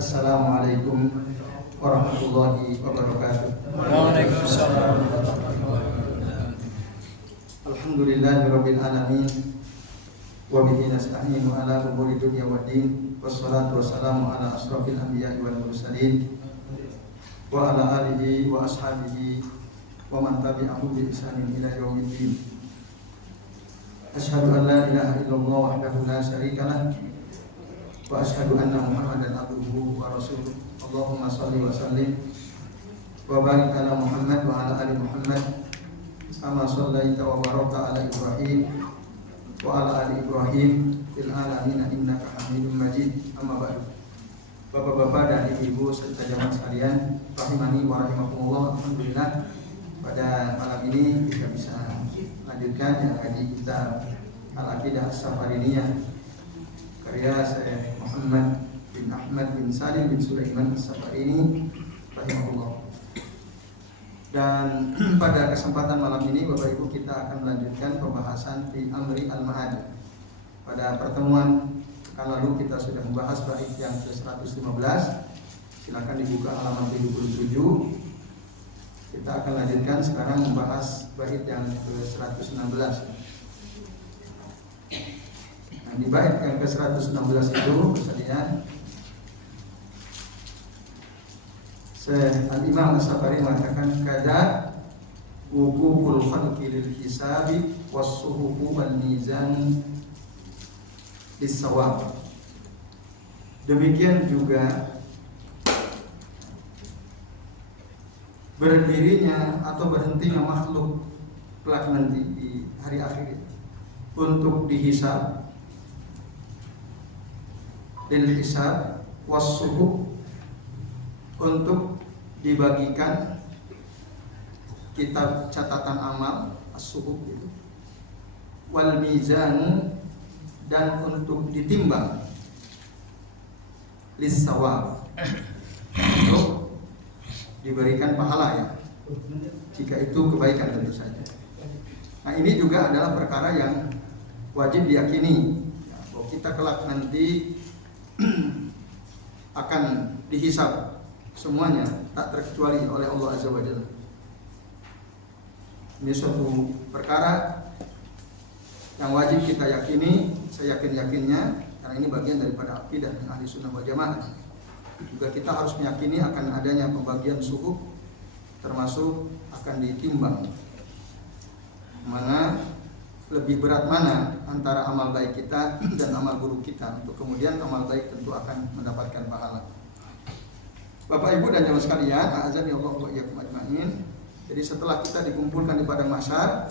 Assalamualaikum warahmatullahi wabarakatuh. Waalaikumsalam. Alhamdulillahirabbil alamin wa bihi nasta'inu ala umuri dunya waddin wassalatu wassalamu ala asrofil anbiya'i wal mursalin wa ala alihi wa ashabihi wa man tabi'ahum bi ihsanin ila yaumiddin. Asyhadu an la ilaha illallah wahdahu la syarika lah wa asyhadu anna Muhammadan abduhu wa rasuluh. Allahumma shalli wa sallim wa barik ala Muhammad wa ala ali Muhammad kama shallaita wa barakta ala Ibrahim wa ala ali Ibrahim fil alamin innaka Hamidum Majid. Amma ba'du. Bapak-bapak dan ibu-ibu serta jamaah sekalian, rahimani wa rahimakumullah. Alhamdulillah pada malam ini kita bisa lanjutkan yang ngaji kita Al-Aqidah As-Safariniyah karya Syekh Muhammad bin Ahmad bin Salim bin Sulaiman As-Safarini rahimahullah. Dan pada kesempatan malam ini Bapak Ibu kita akan melanjutkan pembahasan di Amri Al-Ma'ad. Pada pertemuan lalu kita sudah membahas bait yang ke-115. Silakan dibuka halaman 77. Kita akan lanjutkan sekarang membahas bait yang ke-116. Nah, di bait yang ke-116 itu misalnya Al-Imam As-Safari mengatakan kada wuquful khalqi lil hisabi was-suhufu wal mizan bis-sawab. Demikian juga berdirinya atau berhentinya makhluk kelak nanti di hari akhir untuk dihisab, lil hisab was-suhuf untuk dibagikan kitab catatan amal as-suhuf itu, wal mizan dan untuk ditimbang lis-sawab untuk diberikan pahala ya, jika itu kebaikan tentu saja. Nah ini juga adalah perkara yang wajib diyakini bahwa kita kelak nanti akan dihisab semuanya tak terkecuali oleh Allah Azza wa Jalla. Ini suatu perkara yang wajib kita yakini, seyakin-yakinnya, karena ini bagian daripada akidah ahli sunnah wal jamaah. Juga kita harus meyakini akan adanya pembagian suhuf, termasuk akan ditimbang mana lebih berat mana antara amal baik kita dan amal buruk kita, untuk kemudian amal baik tentu akan mendapatkan pahala. Bapak Ibu dan jamaah sekalian, a'azani Allah wa iyyakum ajmain. Jadi setelah kita dikumpulkan di padang mahsyar,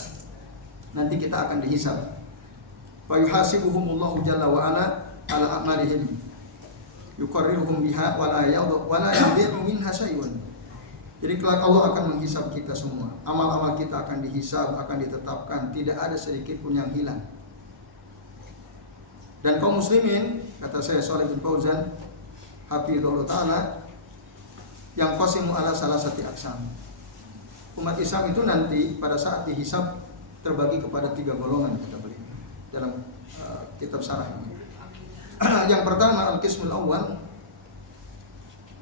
nanti kita akan dihisab. Wa yuhasibuhumullahu jalla wa ala a'malihim. Yuqarriruhum biha wa la yadhi'u minha syai'un. Jadi kelak Allah akan menghisab kita semua. Amal-amal kita akan dihisab, akan ditetapkan, tidak ada sedikit pun yang hilang. Dan kaum muslimin, kata saya Shalih bin Fauzan hafizahullah taala, yang qasimu ala salasati aqsam. Umat Islam itu nanti pada saat dihisab terbagi kepada 3 golongan, kata beliau dalam kitab syarah ini. Yang pertama al-qismul awwal,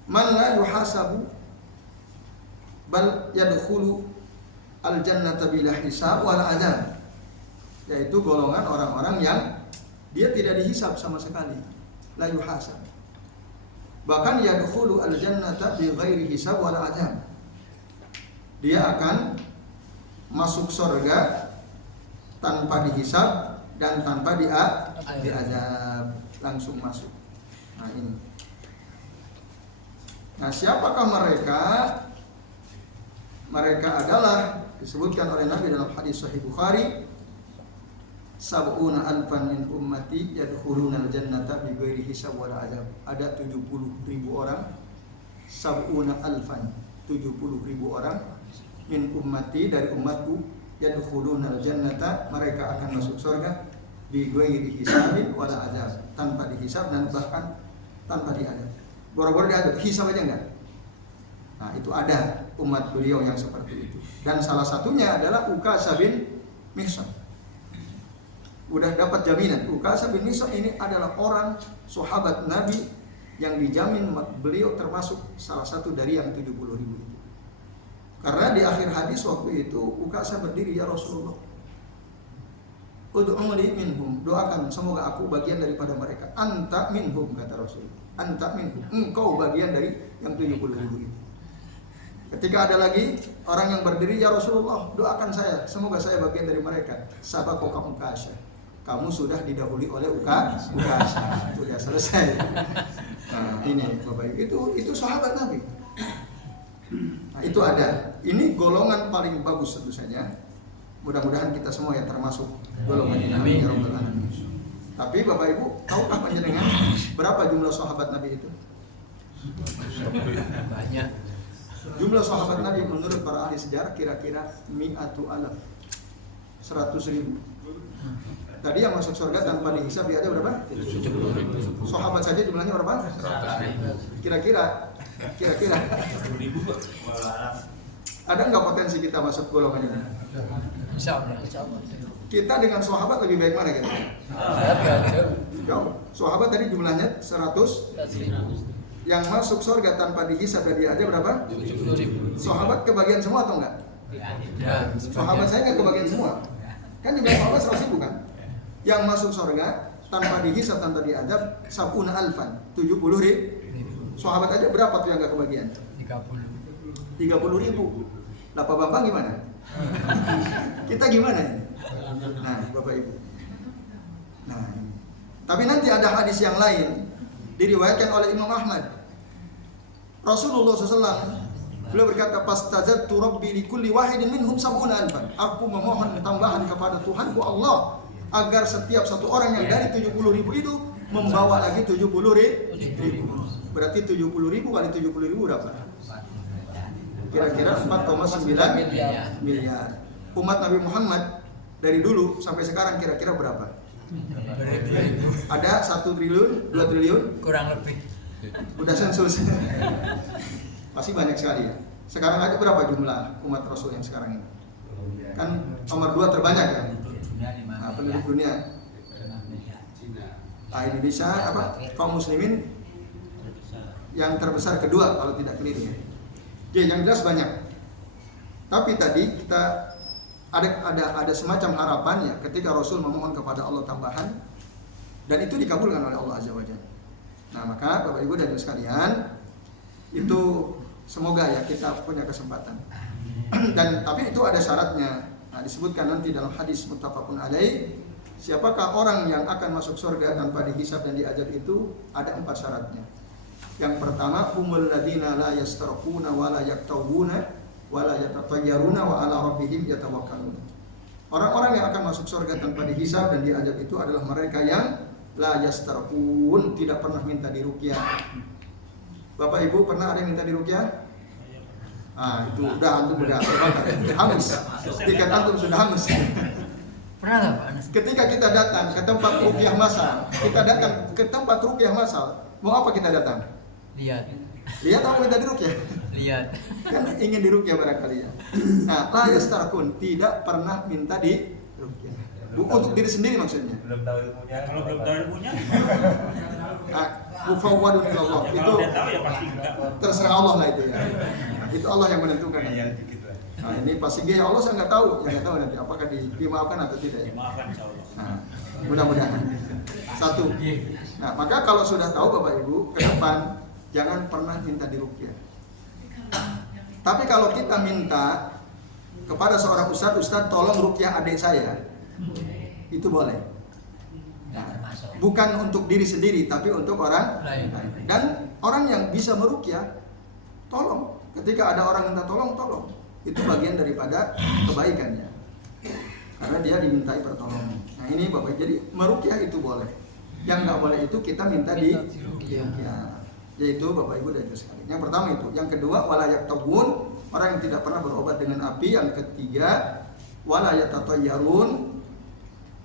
man la yuhasabu bal yadkhulu al-jannata bila hisab wala azab, yaitu golongan orang-orang yang dia tidak dihisab sama sekali, la yuhasab, bahkan yadkhulu al-jannata bi ghairi hisab wala azab, dia akan masuk surga tanpa dihisab dan tanpa diazab, langsung masuk. Nah ini. Nah siapakah mereka? Mereka adalah disebutkan oleh Nabi dalam hadis Sahih Bukhari, sab'una alfan min ummati yadkhuluna al-jannata bi ghairi hisab wala azab. Ada 70.000 orang sab'una alfan, 70.000 orang min ummati, dari umatku, yadkhulunal jannata, mereka akan masuk surga bi ghairi hisabin wala azab, tanpa dihisab dan bahkan tanpa diadab. Boro-boro diadab, hisab aja enggak. Nah, itu ada umat beliau yang seperti itu. Dan salah satunya adalah Ukasha bin Mihsan. Udah dapat jaminan. Ukasha bin Mihsan ini adalah orang sahabat Nabi yang dijamin beliau termasuk salah satu dari yang 70.000 itu. Karena di akhir hadis waktu itu Ukasha berdiri, ya Rasulullah, ud'uli minhum, doakan semoga aku bagian daripada mereka. Anta minhum, kata Rasul. Anta minhum, engkau bagian dari yang 70.000 itu. Ketika ada lagi orang yang berdiri, ya Rasulullah, doakan saya semoga saya bagian dari mereka. Sabaqa Ukasha, kamu sudah didahului oleh Ukasha. Sudah selesai. Nah, ini Bapak Ibu, itu sahabat Nabi. Nah, itu ada. Ini golongan paling bagus tentu saja. Mudah-mudahan kita semua yang termasuk golongan ini. Amin ya rabbal alamin. Tapi Bapak Ibu, tahukah panjenengan berapa jumlah sahabat Nabi itu? Banyak. Jumlah sahabat Nabi menurut para ahli sejarah kira-kira 100.000. Tadi yang masuk surga tanpa dihisab dia ada berapa? 70.000. Sahabat saja jumlahnya berapa? 100.000. Kira-kira. Ada nggak potensi kita masuk golongan ini? Insyaallah. Kita dengan sahabat lebih baik mana kita? Jauh. Sahabat tadi jumlahnya 100. Yang masuk surga tanpa dihisab dan diadab berapa? 70.000. Sahabat kebagian semua atau enggak? Ya, Sahabat saya nggak kebagian semua. Kan jumlah sahabat 100.000 kan? Yang masuk surga tanpa dihisab, tanpa diadab, sab'una alfan, 70.000. Sahabat aja berapa tuh yang nggak kebagian? 30.000. Lah Pak Bambang gimana? Kita gimana ini? Nah, Bapak Ibu. Nah, ini. Tapi nanti ada hadis yang lain diriwayatkan oleh Imam Ahmad. Rasulullah SAW beliau berkata, "Fastazadtu rabbi likulli wahidin minhum sab'una alfan." Aku memohon tambahan kepada Tuhanku Allah agar setiap satu orang yang dari 70.000 itu membawa lagi 70.000. Berarti 70.000 kali 70.000 berapa? Kira-kira 4,9 miliar. Umat Nabi Muhammad dari dulu sampai sekarang kira-kira berapa? Ada 1 triliun, 2 triliun? Kurang lebih. Udah sensus. Masih banyak sekali ya. Sekarang aja berapa jumlah umat Rasul yang sekarang ini? Kan nomor 2 terbanyak ya. Nah, penduduk dunia. Nah, Indonesia apa? Kaum muslimin yang terbesar kedua kalau tidak keliru ya. Oke, yang jelas banyak. Tapi tadi kita ada semacam harapan ya ketika Rasul memohon kepada Allah tambahan dan itu dikabulkan oleh Allah Azza wa Jalla. Nah, maka Bapak Ibu dan Ibu sekalian, itu semoga ya kita punya kesempatan. Dan tapi itu ada syaratnya. Nah, disebutkan nanti dalam hadis muttafaqun alaih, siapakah orang yang akan masuk surga tanpa dihisab dan diazab itu ada 4 syaratnya. Yang pertama, humul ladzina la yastarquna wa la yaktawuna wa la yatatayyaruna wa ala rabbihim yatawakkalun. Orang-orang yang akan masuk surga tanpa dihisab dan diazab itu adalah mereka yang la yastarqun, tidak pernah minta diruqyah. Bapak Ibu pernah ada yang minta diruqyah? Ah, itu udah antum udah hangus. Tiket antum sudah hangus. Pernah enggak, Pak? Ketika kita datang ke tempat ruqyah masal, kita datang ke tempat ruqyah masal, mau apa kita datang? Lihat. Lihat atau minta diruqyah? Lihat. Kan ingin diruqyah barangkali ya. Nah, la yastarqun, tidak pernah minta diruqyah. Untuk diri sendiri maksudnya. Belum tahu ilmunya. Kalau belum tahu ilmunya, mufawwadun ila Allah. Itu kalau udah tahu ya pasti enggak. terserah Allah lah itu ya. Itu Allah yang menentukan. Ya gitu lah. Nah, ini pasti dia Allah saya nggak tahu, ya nggak tahu nanti apakah dimaafkan atau tidak ya. Dimaafkan insyaallah. Nah, mudah-mudahan. Satu. Nah, maka kalau sudah tahu Bapak Ibu, ke depan jangan pernah minta diruqyah. Tapi kalau kita minta kepada seorang ustaz tolong ruqyah adik saya, itu boleh. Nah, bukan untuk diri sendiri, tapi untuk orang lain. Dan orang yang bisa meruqyah, tolong. Ketika ada orang minta tolong. Itu bagian daripada kebaikannya. Karena dia dimintai pertolongan. Nah ini Bapak, jadi meruqyah itu boleh. Yang nggak boleh itu kita minta di ruqyah. Yaitu Bapak Ibu dan Ibu sekalian. Yang pertama itu. Yang kedua wala yaktabun, orang yang tidak pernah berobat dengan api. Yang ketiga wala yatatayyarun,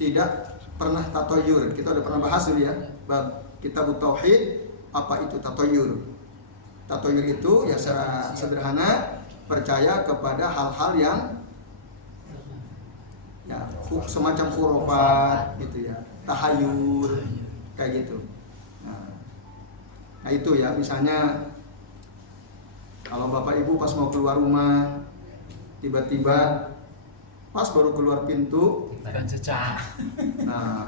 tidak pernah tatoyur. Kita udah pernah bahas dulu ya. Bab Kitab Tauhid, apa itu tatoyur? Tatoyur itu ya secara sederhana percaya kepada hal-hal yang ya semacam khurafat gitu ya, tahayul kayak gitu. Nah itu ya, misalnya kalau Bapak Ibu pas mau keluar rumah tiba-tiba pas baru keluar pintu Dan cecak. nah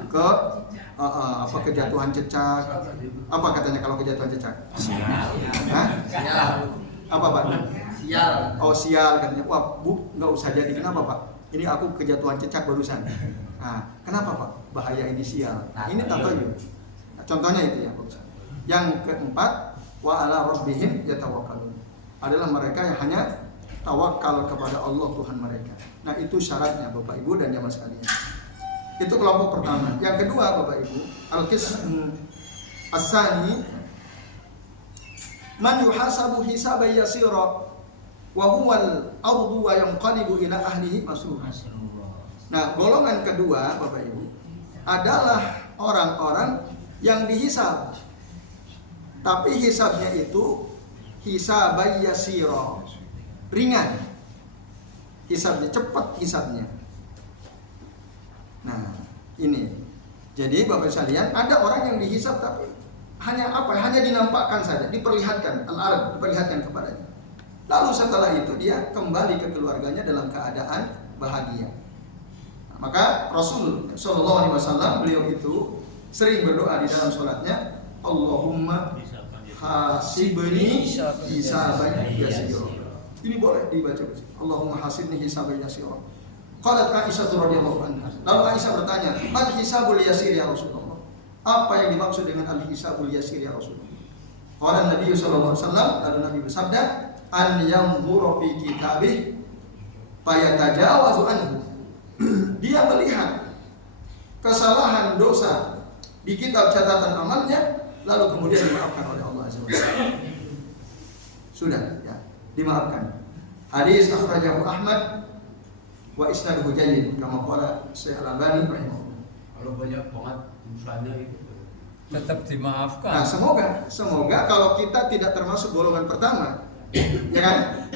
kejatuhan cecak. Apa katanya kalau kejatuhan cecak? Hah? Apa Pak? Sial. Oh sial katanya. Wah Bu, nggak usah jadi. Kenapa Pak? Ini aku kejatuhan cecak barusan. Nah, kenapa Pak? Bahaya ini sial. Nah, ini tatoyur. Nah, contohnya itu ya Pak. Yang keempat, wa ala rabbihim yatawakkalun. Adalah mereka yang hanya tawakal kepada Allah Tuhan mereka. Nah, itu syaratnya Bapak Ibu dan jamaah sekalian. Itu kelompok pertama. Yang kedua Bapak Ibu, al-qism as-sani man yuhasabu hisaban yasira wa huwa al-ardu wa yanqalibu ila ahlihi masruha. Nah, golongan kedua Bapak Ibu adalah orang-orang yang dihisab. Tapi hisabnya itu hisaban yasira, ringan. Hisabnya cepat hisabnya. Nah, ini. Jadi Bapak sekalian, ada orang yang dihisab tapi hanya apa? Hanya dinampakkan saja, diperlihatkan, al-arab, diperlihatkan kepadanya. Lalu setelah itu dia kembali ke keluarganya dalam keadaan bahagia. Nah, maka Rasul Shallallahu Alaihi Wasallam beliau itu sering berdoa di dalam sholatnya, Allahumma hasibni hisaban yasira. Ini boleh dibaca. Allahumma hasibni hisaban yasira. Qalat Aisyah radhiyallahu anha. Lalu Aisyah bertanya, "Mal hisabul yasir ya Rasulullah?" Apa yang dimaksud dengan al-hisabul yasir ya Rasulullah? Qala Nabi sallallahu alaihi wasallam, lalu Nabi bersabda, "An yanzura fi kitabih fayatajawazu anhu." Dia melihat kesalahan dosa di kitab catatan amalnya, lalu kemudian dimaafkan oleh Allah Azza wa Jalla. Sudah ya, dimaafkan. Hadis akhrajahu Ahmad wa isnaduhu jayyid kama qala Syekh Al-Albani rahimahullah. Kalau banyak banget dosanya itu Tetap dimaafkan. Nah, semoga kalau kita tidak termasuk golongan pertama, ya kan?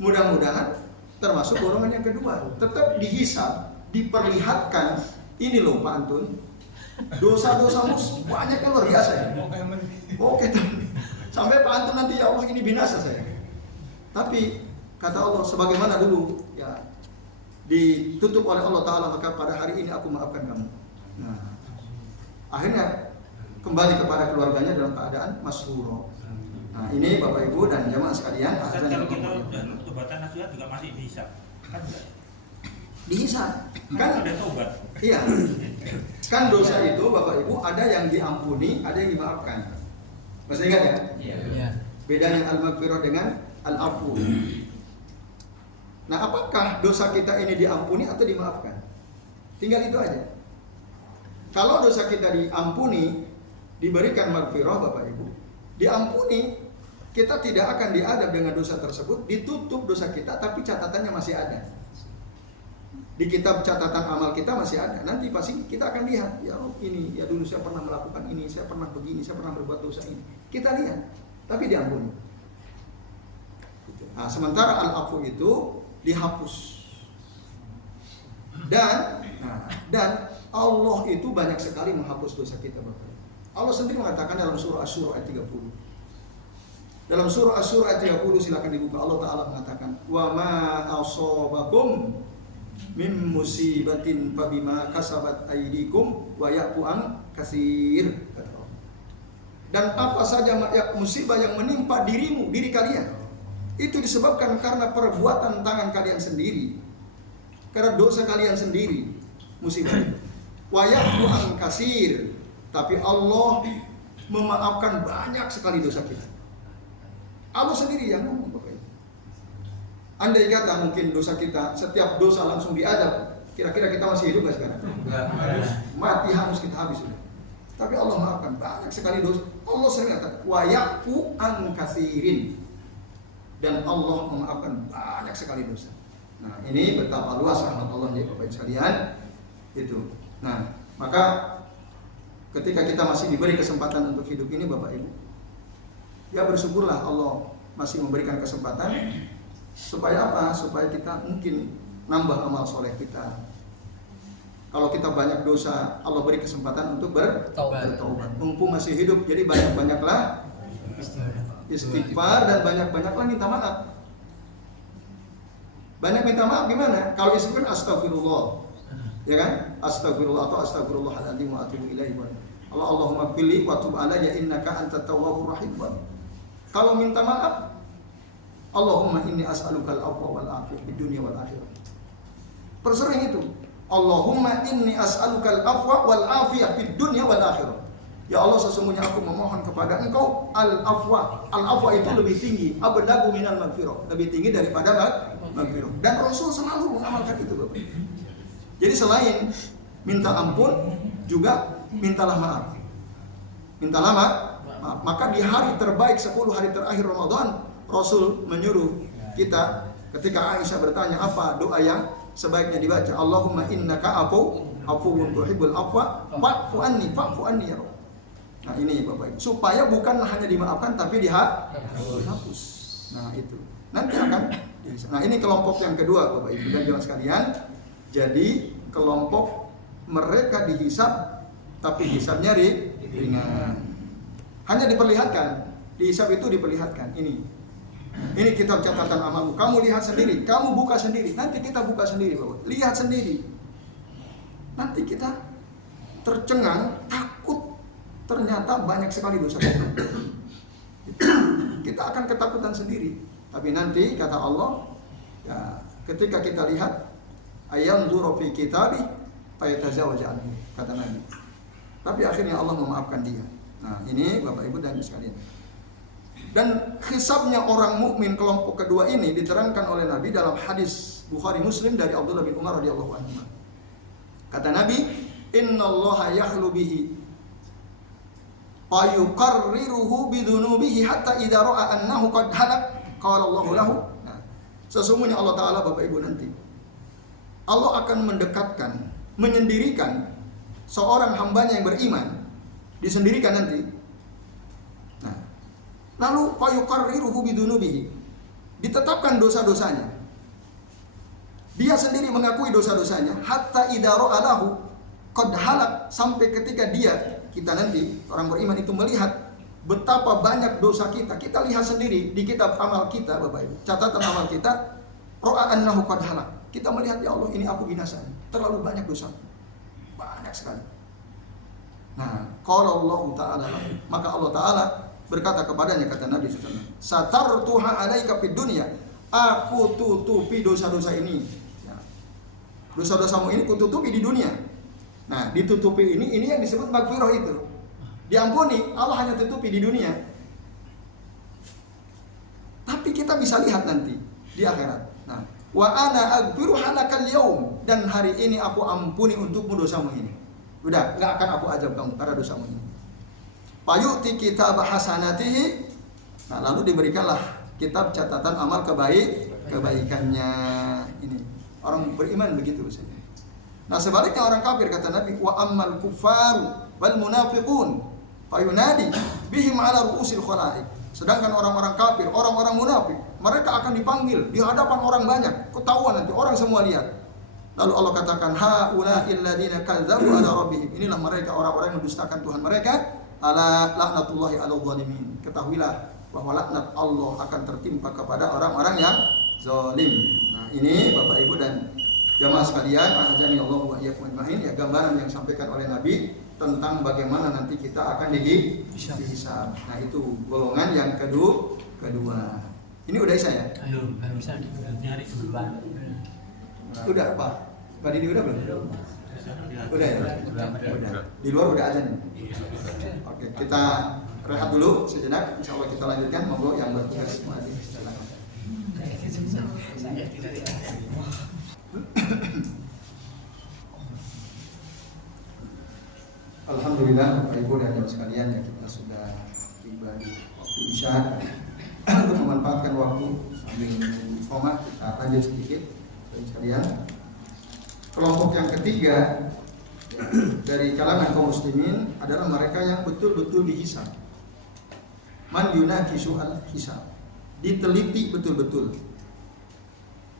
Mudah-mudahan termasuk golongan yang kedua. Tetap dihisab, diperlihatkan. Ini loh Pak Antun, dosa-dosamu banyak yang luar biasa ya. Oke, sampai Pak Antun nanti ya Allah ini binasa saya. Tapi kata Allah sebagaimana dulu ya ditutup oleh Allah Ta'ala, maka pada hari ini aku maafkan kamu. Nah, akhirnya kembali kepada keluarganya dalam keadaan masruro. Nah, ini Bapak Ibu dan jamaah sekalian. Ustaz, kalau kita tobatan nasuhat juga masih dihisab, kan enggak? Dihisab. Kan ada tobat. Iya. Kan dosa itu Bapak Ibu ada yang diampuni, ada yang dimaafkan. Masih ingat ya? Iya. Bedanya al-maghfirah dengan al-afu. Nah, apakah dosa kita ini diampuni atau dimaafkan? Tinggal itu aja. Kalau dosa kita diampuni, diberikan maghfirah Bapak Ibu, diampuni, kita tidak akan diadab dengan dosa tersebut, ditutup dosa kita tapi catatannya masih ada. Di kitab catatan amal kita masih ada. Nanti pasti kita akan lihat, ya ini, ya dulu saya pernah melakukan ini, saya pernah begini, saya pernah berbuat dosa ini. Kita lihat, tapi diampuni. Nah, sementara al-afu itu dihapus. Dan Allah itu banyak sekali menghapus dosa kita Bapak. Allah sendiri mengatakan dalam surah Asy-Syura ayat 30. Dalam surah Asy-Syura ayat 30 silakan dibuka. Allah Ta'ala mengatakan, "Wa ma asabakum min musibatin fabima kasabat aydikum wa ya'fu an katsir." Dan apa saja musibah yang menimpa diri kalian, itu disebabkan karena perbuatan tangan kalian sendiri, karena dosa kalian sendiri musibah. Wa ya'fu an katsir. Tapi Allah memaafkan banyak sekali dosa kita. Allah sendiri yang ngomong Bapak. Andai kata mungkin dosa kita, setiap dosa langsung diadab, kira-kira kita masih hidup nggak sekarang? Mati hangus kita habis sudah. Tapi Allah maafkan banyak sekali dosa. Allah sering kata wa ya'fu an katsirin. Dan Allah memaafkan banyak sekali dosa. Nah, ini betapa luas rahmat Allah ya Bapak Ibu sekalian. Itu. Nah, maka ketika kita masih diberi kesempatan untuk hidup ini Bapak Ibu, ya bersyukurlah Allah masih memberikan kesempatan supaya apa? Supaya kita mungkin nambah amal soleh kita. Kalau kita banyak dosa, Allah beri kesempatan untuk bertaubat. Mumpung masih hidup, jadi banyak-banyaklah istighfar dan banyak-banyaklah minta maaf. Banyak minta maaf gimana? Kalau istighfar astagfirullah, ya kan? Astagfirullah atau astagfirullahaladzim wa atubu ilaihi. Allahumma pilih wa tub alayya innaka antat tawwabur rahim. Kalau minta maaf, Allahumma inni as'alukal afwa wal afiyah fid dunya wal akhirah. Persering itu. Allahumma inni as'alukal afwa wal afiyah fid dunya wal akhirah. Ya Allah, sesungguhnya aku memohon kepada Engkau al-afwa. Al-afwa itu lebih tinggi, abdagu minal maghfirah, lebih tinggi daripada maghfirah. Dan Rasul selalu mengamalkan itu, Bapak. Jadi selain minta ampun, juga mintalah maaf. Mintalah maaf. Maka di hari terbaik 10 hari terakhir Ramadan, Rasul menyuruh kita ketika Aisyah bertanya apa doa yang sebaiknya dibaca, Allahumma innaka afuwun tuhibbul afwa fa'fu anni ya Rabb. Nah ini Bapak Ibu, supaya bukan hanya dimaafkan tapi dihapus. Nah itu nanti akan. Nah ini kelompok yang kedua Bapak Ibu dan jemaah sekalian. Jadi kelompok mereka dihisab tapi hisabnya ringan. Hanya diperlihatkan, dihisab itu diperlihatkan. Ini kitab catatan amalmu. Kamu lihat sendiri, kamu buka sendiri. Nanti kita buka sendiri, Bapak. Lihat sendiri. Nanti kita tercengang, takut. Ternyata banyak sekali dosa kita. Kita akan ketakutan sendiri. Tapi nanti kata Allah, ya, ketika kita lihat ayanzuru fi kitabi fayatazawwaj anhu, kata Nabi. Tapi akhirnya Allah memaafkan dia. Nah, ini Bapak Ibu dan sekalian. Dan hisabnya orang mukmin kelompok kedua ini diterangkan oleh Nabi dalam hadis Bukhari Muslim dari Abdullah bin Umar radhiyallahu anhu. Kata Nabi, "Innallaha yahlu bihi fa yuqarriruhu bidunubihi hatta idza ra'a annahu qad halak qala Allahu lahu." Nah, sesungguhnya Allah Taala Bapak Ibu nanti Allah akan mendekatkan, menyendirikan seorang hambanya yang beriman, disendirikan nanti. Nah, lalu fayuqarriruhu bidunubihi, ditetapkan dosa-dosanya. Dia sendiri mengakui dosa-dosanya hatta idza ra'a lahu qad halak, sampai ketika kita nanti orang beriman itu melihat betapa banyak dosa kita. Kita lihat sendiri di kitab amal kita Bapak Ibu, catatan amal kita, ra'a annahu qad halak. Kita melihat, ya Allah, ini aku binasa, terlalu banyak dosa. Banyak sekali. Nah, qala Allah Ta'ala, maka Allah Ta'ala berkata kepadanya, kata Nabi SAW, satartuha alaika fid dunya, aku tutupi dosa-dosa ini. Ya. Dosa-dosamu ini kututupi di dunia. Nah, ditutupi ini yang disebut maghfirah itu. Diampuni, Allah hanya tutupi di dunia. Tapi kita bisa lihat nanti di akhirat. Nah, wa ana aghfiru halakal yaum, dan hari ini aku ampuni untukmu dosamu ini. Udah, enggak akan aku azab kamu karena dosamu ini. Fayu'ti kitab hasanatihi, nah lalu diberikanlah kitab catatan amal kebaikannya. Ini orang beriman begitu biasanya. Nah sebaliknya orang kafir, kata Nabi, wa ammal kuffaru wal munafiqun fayunadi bihim ala ru'usil khalaiq. Sedangkan orang-orang kafir, orang-orang munafik, mereka akan dipanggil di hadapan orang banyak, ketahuan nanti orang semua lihat. Lalu Allah katakan, haula'il ladzina kadzdzabu ala rabbihim. Inilah mereka orang-orang yang mendustakan Tuhan mereka. Ala laknatullahi 'alal zalimin. Ketahuilah bahwa laknat Allah akan tertimpa kepada orang-orang yang zalim. Nah, ini Bapak Ibu dan jamaah sekalian, azani Allah wa iyyakum ajmain, ya gambaran yang disampaikan oleh Nabi tentang bagaimana nanti kita akan dihisab. Nah, itu golongan yang kedua. Ini udah Isa ya? Ayo, bisa nyari duluan. Udah Pak? Pak Didi udah belum? Udah ya? Udah. Di luar udah azan ini. Oke, kita rehat dulu sejenak. Insya Allah kita lanjutkan. Monggo yang bertugas maju. Alhamdulillah. Alhamdulillah Bapak Ibu dan Jamaah sekalian, ya kita sudah tiba di waktu Isya. Untuk memanfaatkan waktu sambil format kita lanjut sedikit sekalian. Kelompok yang ketiga dari kalangan kaum muslimin adalah mereka yang betul-betul dihisab. Man yunakisu al-hisab, diteliti betul-betul.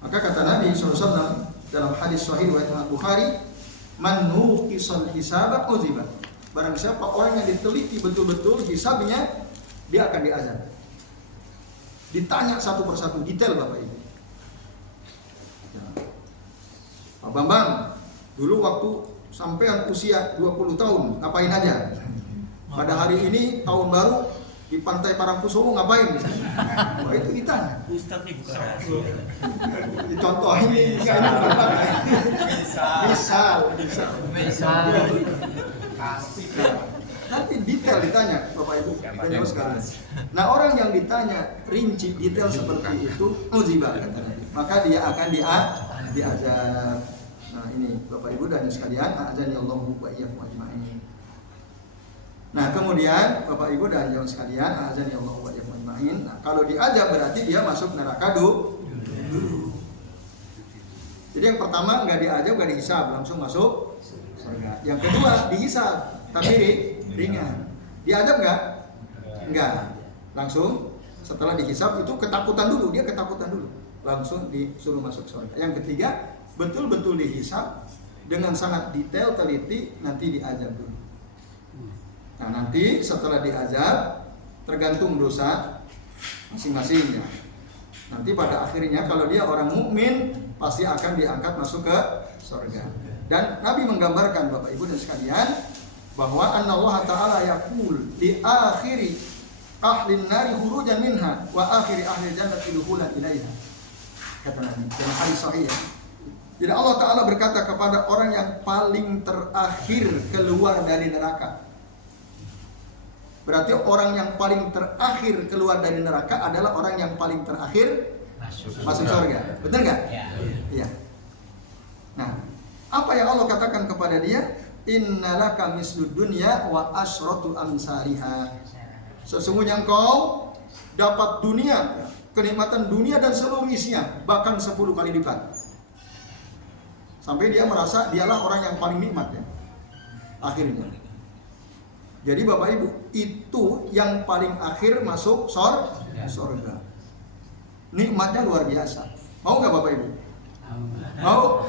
Maka kata Nabi SAW dalam hadis sahih riwayat Bukhari, man nuqisal hisaba uziba. Barang siapa orang yang diteliti betul-betul hisabnya, dia akan diazab. Ditanya satu persatu detail Bapak Ibu. Pak Bambang, dulu waktu sampean usia 20 tahun ngapain aja? Pada hari ini tahun baru di Pantai Parangkusumo ngapain? Wah, itu ditanya. Ustadz nih bukan rahasia. Contoh ini enggak ini bukan. Misal. Nanti detail ditanya Bapak Ibu dan Ibu sekalian. Nah, orang yang ditanya rinci detail seperti itu mujibah kata Nabi. Maka dia akan diazab. Nah, ini Bapak Ibu dan sekalian, azan ya Allah wa iyyakum ajmain. Nah, kemudian Bapak Ibu dan Ibu sekalian, azan ya Allah wa iyyakum ajmain. Nah, kalau diazab berarti dia masuk neraka dulu. Jadi yang pertama enggak diazab, enggak dihisab, langsung masuk surga. Yang kedua dihisab, tapi ringan. Diazab enggak? Langsung setelah dihisab itu ketakutan dulu, dia ketakutan dulu. Langsung disuruh masuk surga. Yang ketiga, betul-betul dihisab dengan sangat detail, teliti, nanti diazab dulu. Nah, nanti setelah diazab tergantung dosa masing-masingnya. Nanti pada akhirnya kalau dia orang mukmin pasti akan diangkat masuk ke surga. Dan Nabi menggambarkan Bapak Ibu dan sekalian bahwa Allah Ta'ala yaqul di akhiri ahli nari khurujan minha wa akhiri ahli jannati dukhulan ilaiha. Kata Nabi dalam hadis sahih. Jadi Allah Ta'ala berkata kepada orang yang paling terakhir keluar dari neraka. Berarti orang yang paling terakhir keluar dari neraka adalah orang yang paling terakhir masuk surga. Betul nggak? Iya. Nah, apa yang Allah katakan kepada dia? Innalaka mislud dunya wa asratu amsaliha. Sesungguhnya engkau dapat dunia, kenikmatan dunia dan seluruh isinya, bahkan 10 kali lipat. Sampai dia merasa dialah orang yang paling nikmat ya. Akhirnya. Jadi Bapak Ibu, itu yang paling akhir masuk surga. Nikmatnya luar biasa. Mau nggak Bapak Ibu? Mau?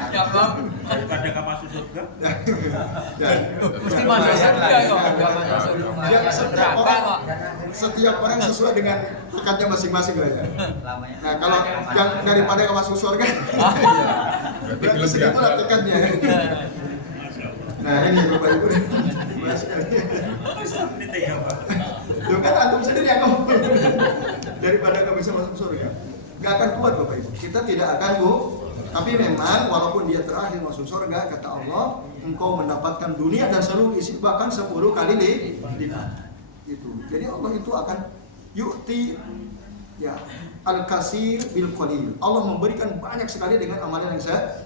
Enggak mau. Daripada kamu masuk surga. Mesti masuk surga kok. Enggak masuk neraka kok. Setiap orang sesuai dengan hakatnya masing-masing ya. Nah, kalau yang daripada kamu masuk surga, berarti segitulah tekadnya. Nah, ini Bapak Ibu. Ini tega Pak. Loh kan antum sendiri yang ngomong. Daripada kamu bisa masuk surga, nggak akan kuat Bapak Ibu. Kita tidak akan tapi memang walaupun dia terakhir masuk surga, kata Allah, engkau mendapatkan dunia dan seluruh isi bahkan 10 kali lipat. Itu. Jadi Allah itu akan yu'ti ya al-kasir bil qalil. Allah memberikan banyak sekali dengan amalan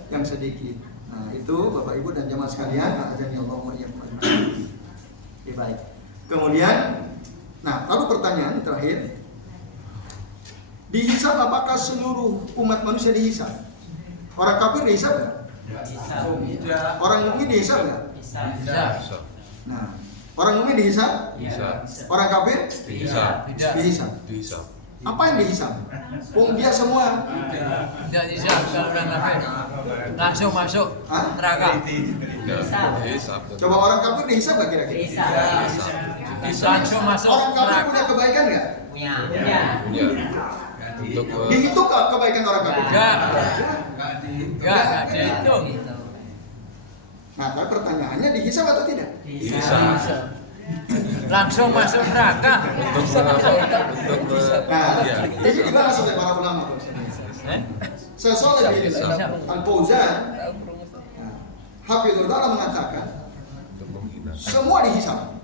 yang sedikit. Nah, itu Bapak Ibu dan jamaah sekalian, azani Allah wa iyyakum ajmain. Oke, baik. Kemudian, nah, lalu pertanyaan terakhir. Dihisab apakah seluruh umat manusia dihisab? Orang kafir dihisab enggak? Tidak. Orang mukmin dihisab enggak? Bisa. Nah, orang mukmin dihisab? Bisa. Orang kafir? Bisa. Dihisab. Bisa. Apa yang dihisab? Dia semua. Tidak bisa kalau orang kafir. Langsung masuk neraka. Bisa. Coba orang kafir dihisab enggak kira-kira? Bisa langsung masuk Orang kafir neraka. punya kebaikan enggak? Ya. Untuk Dihitung enggak kebaikan orang kafir? Enggak dihitung. Nah, tapi pertanyaannya dihisab atau tidak? bisa. Langsung masuk neraka. Nah, Iya. ini dibahas oleh para ulama. Sesoleh bin Al-Fauzan, Hafizul Ta'ala mengatakan semua dihisab.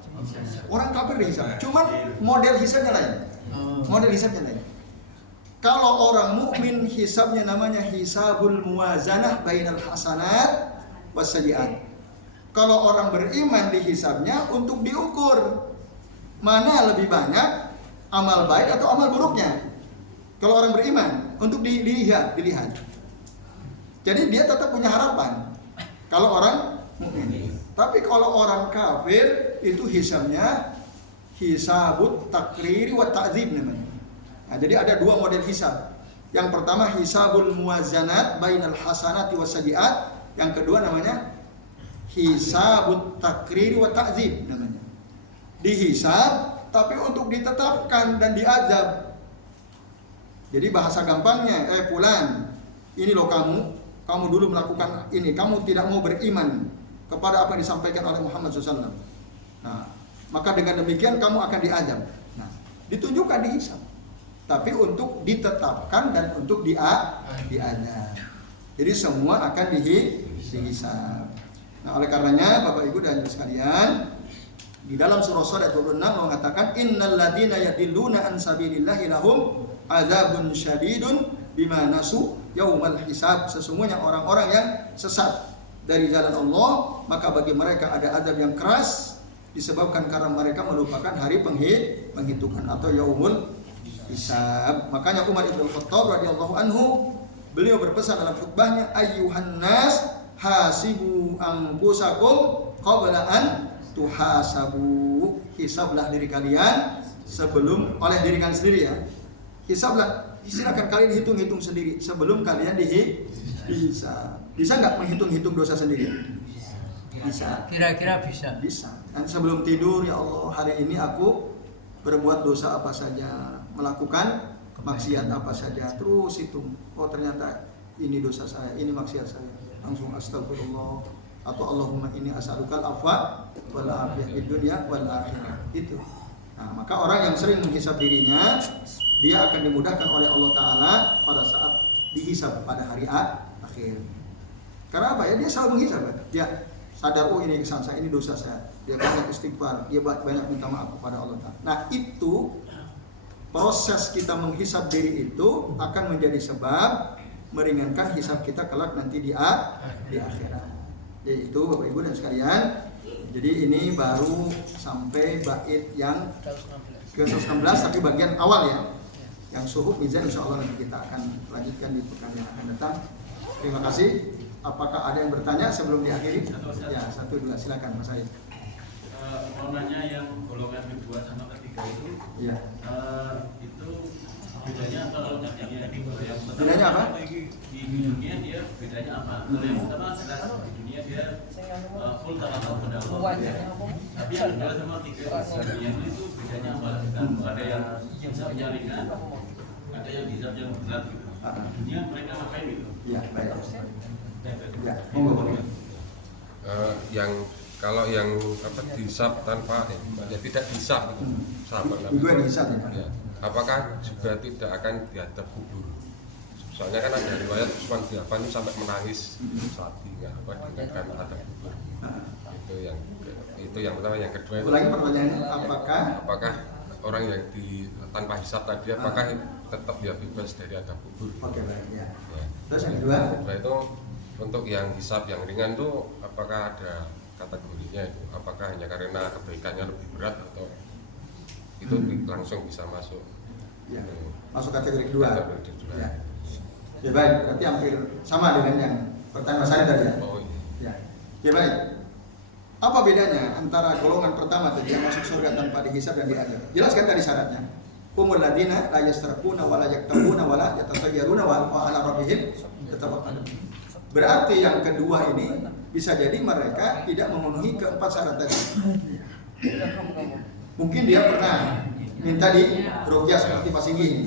Orang kafir dihisab. Cuman model hisabnya lain. Model hisabnya lain. Kalau orang mukmin hisabnya namanya hisabul muwazanah bainal hasanat wassayiat. Kalau orang beriman dihisabnya untuk diukur mana lebih banyak amal baik atau amal buruknya. Kalau orang beriman untuk dilihat. Jadi dia tetap punya harapan. Kalau orang mukmin. Tapi kalau orang kafir itu hisabnya hisabut takriri wa ta'zib namanya. Nah, jadi ada dua model hisab. Yang pertama hisabul muwazanat bainal hasanati wassayiat. Yang kedua namanya hisabut takriri wa ta'zib namanya. Dihisab tapi untuk ditetapkan dan diazab. Jadi bahasa gampangnya, fulan, ini loh kamu dulu melakukan ini, kamu tidak mau beriman kepada apa yang disampaikan oleh Muhammad SAW. Nah, maka dengan demikian kamu akan diazab. Nah, ditunjukkan dihisab, tapi untuk ditetapkan dan untuk diazab. Jadi semua akan dihisab. Nah, oleh karenanya Bapak Ibu dan sekalian, di dalam surah Shad ayat 26 mengatakan innal ladzina yadilluna an sabilillahi lahum adzabun syadidun bima nasu yaumal hisab. Sesungguhnya orang-orang yang sesat dari jalan Allah, maka bagi mereka ada azab yang keras disebabkan karena mereka melupakan hari penghitungan atau yaumul hisab. Makanya Umar ibn Khattab radhiyallahu anhu beliau berpesan dalam khutbahnya, ayyuhan nas hasibu anfusakum qabla an tuhasabu. Hisablah diri kalian sebelum oleh diri kalian sendiri ya. Hisablah, silakan kalian hitung-hitung sendiri sebelum kalian dihisab. Bisa nggak menghitung-hitung dosa sendiri? Bisa. Kira-kira bisa. Bisa. Dan sebelum tidur, ya Allah, hari ini aku berbuat dosa apa saja, melakukan maksiat apa saja. Terus hitung. Oh ternyata ini dosa saya, ini maksiat saya. Langsung astagfirullah atau Allahumma inni as'alukal afwa wal afiyah fid dunya wal akhirah. Itu. Nah, maka orang yang sering menghisab dirinya, dia akan dimudahkan oleh Allah Ta'ala pada saat dihisab pada hari akhir. Karena apa ya? Dia selalu menghisab. Dia sadar, oh ini kesalahan saya, ini dosa saya. Dia banyak istighfar, dia banyak minta maaf kepada Allah Ta'ala. Nah itu proses kita menghisab diri itu akan menjadi sebab meringankan hisab kita kelak nanti di akhirat. Yaitu Bapak Ibu dan sekalian, jadi ini baru sampai bait yang ke-16 tapi bagian awal ya. Yang suhuf mizan insya Allah nanti kita akan lanjutkan di pekan yang akan datang. Terima kasih. Apakah ada yang bertanya sebelum diakhiri? Ya, 1, 2 silakan Mas Said. Warnanya yang golongan kedua sama ketiga itu, Iya. Itu bedanya kalau yang Bedanya apa? Di dunia dia bedanya apa? Kalau yang pertama jelas di dunia dia full tawakal pada Allah. Tapi yang kedua sama tiga yang itu bedanya apa? Ada yang hisabnya ringan, ada yang hisabnya berat gitu. Di dunia mereka ngapain gitu? Iya, baik. Ya, Yang kalau yang dihisab tanpa tidak dihisab itu sama. Juga dihisab ya. Apakah juga tidak akan diadab kubur? Soalnya kan ada riwayat Utsman bin Affan sampai menangis saat dengan adab kubur. Itu yang pertama. Yang kedua itu Ulangi pertanyaannya, apakah orang yang tanpa hisab tadi apakah tetap dia bebas dari adab kubur? Oke, baik ya. Ya. Terus yang kedua? Kedua itu untuk yang hisab yang ringan tuh apakah ada kategorinya itu? Apakah hanya karena kebaikannya lebih berat atau itu langsung bisa masuk? Ya. Masuk kategori kedua. Kategori kedua. Ya. Ya baik, berarti hampir sama dengan yang pertanyaan saya tadi ya. Oh iya. Ya. Ya baik. Apa bedanya antara golongan pertama tadi yang masuk surga tanpa dihisab dan diazab? Jelaskan tadi syaratnya. Humul ladina la yastarquna wa la yaktabuna wa la yatatayyaruna wa ala rabbihim yatawakkalun. Berarti yang kedua ini bisa jadi mereka tidak memenuhi keempat syarat tadi. Mungkin dia pernah minta di ruqyah seperti Pak Singgi ini.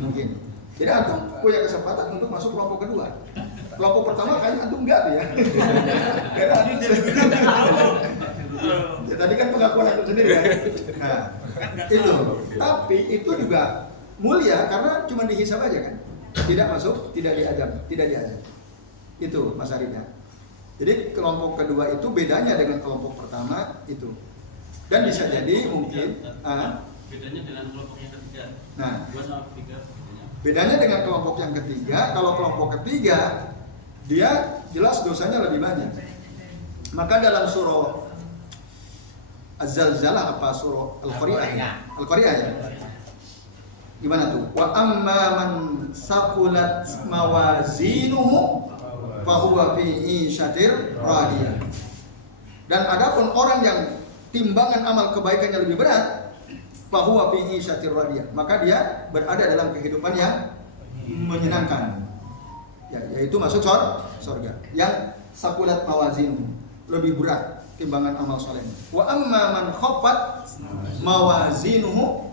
Mungkin. Jadi antum punya kesempatan untuk masuk kelompok kedua. Kelompok pertama kayaknya antum enggak tuh ya. Ya tadi kan pengakuan antum sendiri kan. Nah, itu. Tapi itu juga mulia karena cuma dihisab aja kan. Tidak masuk, tidak diazab. Itu Mas Arida. Jadi kelompok kedua itu bedanya dengan kelompok pertama itu. Dan bisa jadi mungkin bedanya dengan kelompok yang ketiga. Nah, 2 sama 3 bedanya. Bedanya dengan kelompok yang ketiga, kalau kelompok ketiga dia jelas dosanya lebih banyak. Maka dalam surah Az-Zalzalah apa surah Al-Qari'ah ya? Gimana tuh? Wa amma man saqulat mawazinuhu fa huwa fi 'ishatir radiyah. Dan adapun orang yang timbangan amal kebaikannya lebih berat, fa huwa fi 'ishatir radiyah, maka dia berada dalam kehidupan yang menyenangkan. Ya, yaitu masuk surga. Yang saqulat mawazinuhu, lebih berat timbangan amal soleh. Wa amma man khaffat mawazinuhu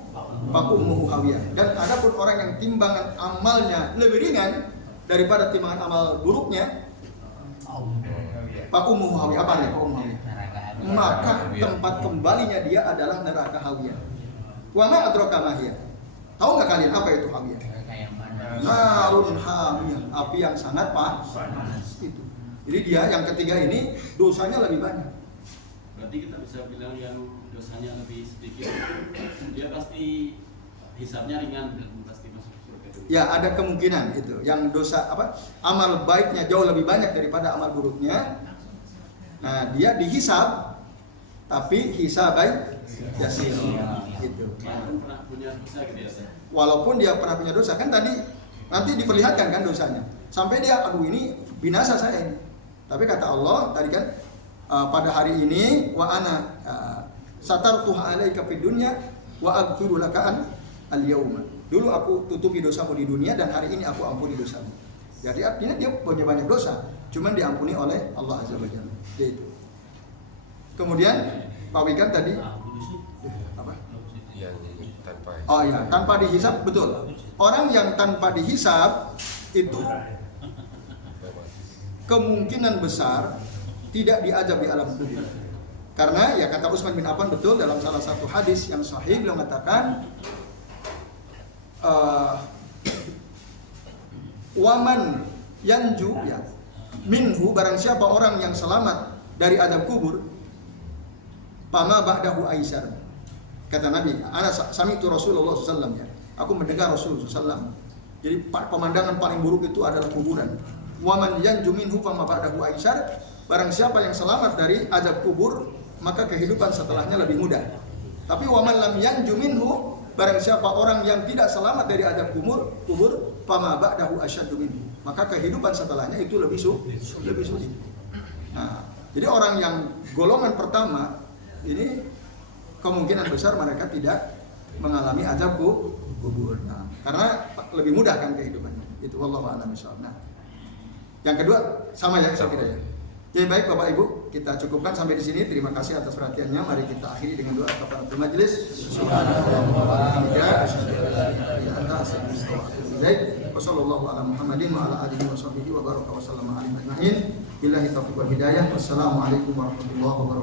faqumuhu hawiyah. Dan adapun orang yang timbangan amalnya lebih ringan daripada timbangan amal buruknya, faqumuhu hawiyah. Apa artinya faqumuhu hawiyah? Maka tempat kembalinya dia adalah neraka hawiyah. Wa ma adraka ma hiya? Tahu enggak kalian apa itu hawiyah? Narun hamiyah, api yang sangat panas itu. Jadi dia yang ketiga ini dosanya lebih banyak. Berarti kita bisa bilang yang dosanya lebih sedikit, dia pasti hisabnya ringan dan pasti masuk surga dulu. Ya, ada kemungkinan itu. Yang dosa amal baiknya jauh lebih banyak daripada amal buruknya. Nah, dia dihisab tapi hisab baik yasir gitu. Walaupun pernah punya dosa gitu ya. Walaupun dia pernah punya dosa, kan tadi nanti diperlihatkan kan dosanya. Sampai dia aduh ini binasa saya ini. Tapi kata Allah tadi kan pada hari ini wa ana satartuha alaika fid dunya wa aghfiru laka al-yauma. Dulu aku tutupi dosamu di dunia dan hari ini aku ampuni dosamu. Jadi artinya dia punya banyak dosa, cuman diampuni oleh Allah Azza wa Jalla. Itu. Kemudian Pak Wikan tadi apa? Yang tanpa Oh iya, tanpa dihisab, betul. Orang yang tanpa dihisab itu kemungkinan besar tidak diazab di alam kubur. Karena ya kata Utsman bin Affan betul dalam salah satu hadis yang sahih beliau mengatakan waman yanju ya minhu, barang siapa orang yang selamat dari azab kubur, pama ba'dahu aisar. Kata Nabi, ana sami'tu Rasulullah sallallahu ya. Aku mendengar Rasulullah sallallahu. Jadi pemandangan paling buruk itu adalah kuburan. Waman yanju minhu pama ba'dahu aisar. Barang siapa yang selamat dari azab kubur, maka kehidupan setelahnya lebih mudah. Tapi waman lam yanju minhu, barang siapa orang yang tidak selamat dari azab kubur, fama ba'dahu asyaddu minhu, maka kehidupan setelahnya itu lebih sulit. Nah, jadi orang yang golongan pertama ini kemungkinan besar mereka tidak mengalami azab kubur. Nah, karena lebih mudah kan kehidupannya. Itu wallahu a'lam bishawab. Nah, yang kedua sama ya saya kira ya. Jadi baik Bapak Ibu, kita cukupkan sampai di sini. Terima kasih atas perhatiannya. Mari kita akhiri dengan doa kafaratul majelis. Subhanallah wa bihamdihi. Wassallallahu ala Muhammadin wa ala alihi wa sahbihi wa baraka wa sallama alaihi ajma'in. Billahi taufiq wal hidayah. Wassalamualaikum warahmatullahi wabarakatuh.